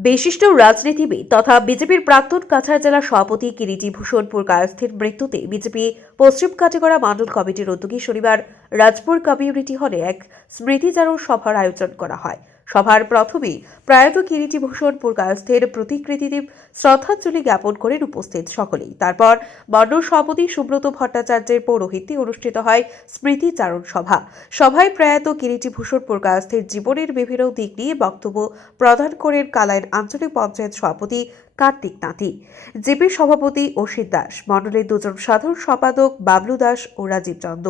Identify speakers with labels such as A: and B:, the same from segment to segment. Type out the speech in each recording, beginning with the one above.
A: বিশিষ্ট রাজনীতিবিদ তথা বিজেপির প্রাক্তন কাছাড় জেলা সভাপতি কিরিটি ভূষণপুর কায়স্থের মৃত্যুতে বিজেপি পশ্চিম কাটিগড়া মণ্ডল কমিটির উদ্যোগে শনিবার রাজপুর কমিউনিটি হলে এক স্মৃতিচারণ সভার আয়োজন করা হয়। সভার প্রথমেই প্রয়াত কিরিটিভূষণ পুরকায়স্থের প্রতিকৃতিতে শ্রদ্ধাঞ্জলি জ্ঞাপন করেন উপস্থিত সকলেই। তারপর বর্ণ সভাপতি সুব্রত ভট্টাচার্যের পৌরোহিত্যে অনুষ্ঠিত হয় স্মৃতিচারণ সভা। সভায় প্রয়াত কিরিটিভূষণ পুরকায়স্থের জীবনের বিভিন্ন দিক নিয়ে বক্তব্য প্রদান করেন কালাইন আঞ্চলিক পঞ্চায়েত সভাপতি কার্তিক নাথি জেপি সভাপতি অসিত দাস, মণ্ডলের দুজন সাধারণ সম্পাদক বাবলু দাস ও রাজীব চন্দ।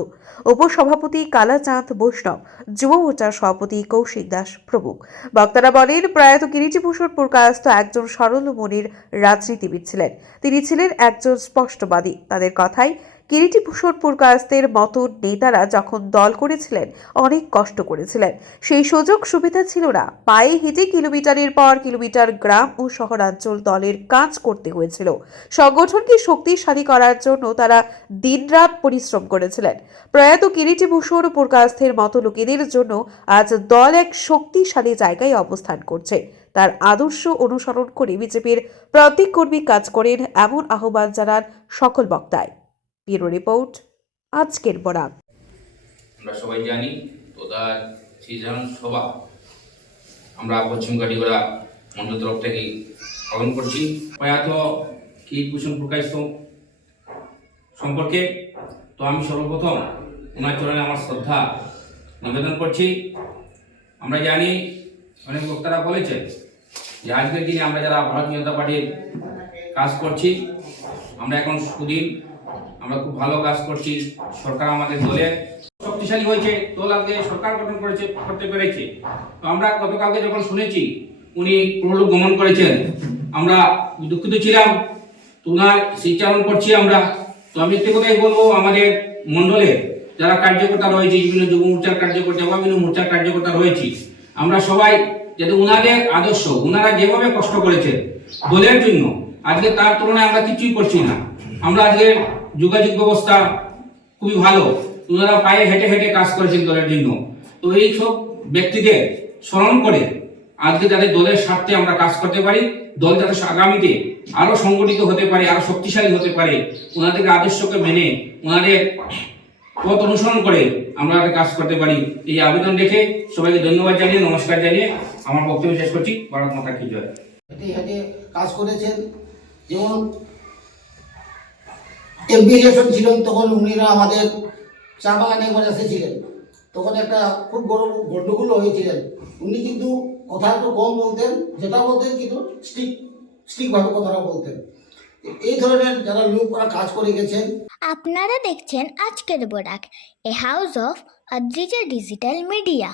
A: উপসভাপতি কালাচাঁদ বৈষ্ণব, যুব মোর্চার সভাপতি কৌশিক দাস প্রমুখ। বক্তারা বলেন, প্রয়াত গিরিজীভূষণ পুরকায়স্ত একজন সরল মনির রাজনীতিবিদ ছিলেন। তিনি ছিলেন একজন স্পষ্টবাদী। তাদের কথায় কিরিটিভূষণ পুরকায়স্তের মতো নেতারা যখন দল করেছিলেন, অনেক কষ্ট করেছিলেন। সেই সুযোগ সুবিধা ছিল না। পায়ে হেঁটে কিলোমিটারের পর কিলোমিটার গ্রাম ও শহরাঞ্চল দলের কাজ করতে হয়েছিল। সংগঠনকে শক্তিশালী করার জন্য তারা দিনরাত পরিশ্রম করেছিলেন। প্রয়াত কিরিটিভূষণ পুরকায়স্থের মতো লোকেদের জন্য আজ দল এক শক্তিশালী জায়গায় অবস্থান করছে। তার আদর্শ অনুসরণ করে বিজেপির প্রত্যেক কর্মী কাজ করেন এমন আহ্বান জানান সকল বক্তায়। ব্যুরো রিপোর্ট, আজকের বরাক
B: আমরা সবাই জানি তো তার সিজন সভা। আমরা পশ্চিম কাটিগড়া মন্ডল তরফ থেকে পালন করছি। প্রয়াত কীটভূষণ প্রকাশ সম্পর্কে তো আমি সর্বপ্রথম ওনার চরণে আমার শ্রদ্ধা নিবেদন করছি। আমরা জানি অনেক বক্তারা বলেছেন যে আজকের দিনে আমরা যারা ভারতীয় জনতা পার্টির কাজ করছি, আমরা এখন সুদিন আমরা খুব ভালো কাজ করছি, সরকার আমাদের দলের শক্তিশালী হয়েছে, দল আজকে সরকার গঠন করেছে, করতে পেরেছে। তো আমরা গতকালকে যখন শুনেছি, উনি প্রলোক গমন করেছেন, আমরা দুঃখিত ছিলাম তো ওনার স্মৃতিচারণ করছি আমরা। তো আমি একটি কথাই বলব, আমাদের মণ্ডলের যারা কার্যকর্তা রয়েছে, বিভিন্ন যুব মোর্চার কার্যকর্তা বা বিভিন্ন মোর্চার কার্যকর্তা রয়েছে, আমরা সবাই যাতে ওনাদের আদর্শ ওনারা যেভাবে কষ্ট করেছেন, দলের জন্য, আজকে তার তুলনায় আমরা কিছুই করছি না। আমরা আজকে যোগাযোগ ব্যবস্থা খুবই ভালো। ওনারা পায়ে হেঁটে হেঁটে কাজ করেছেন দলের জন্য। তো এই সব ব্যক্তিদের স্মরণ করে আজকে যাদের দলের স্বার্থে আমরা কাজ করতে পারি। দল যাতে আগামীতে আরও সংগঠিত হতে পারে, আরও শক্তিশালী হতে পারে ওনাদের আদর্শকে মেনে, ওনাদের পথ অনুসরণ করে আমরা যাতে কাজ করতে পারি। এই আবেদন রেখে সবাইকে ধন্যবাদ জানিয়ে, নমস্কার জানিয়ে আমার বক্তব্য শেষ করছি। ভারত মাতা কি জয়।
C: কাজ করেছেন। যেমন এমপি ছিলেন, তখন উনিরা আমাদের চা বাগানে একবার এসেছিলেন। তখন একটা খুব বড় গন্ডগোল হয়েছিলেন। উনি কিন্তু কথা একটু কম বলতেন, যেটা বলতেন কিন্তু স্টিক স্টিকভাবে কথাটা বলতেন। এই ধরনের যারা লোক ওরা কাজ করে গেছেন।
D: আপনারা দেখছেন আজকের বোরাক, a house of Adrija digital media.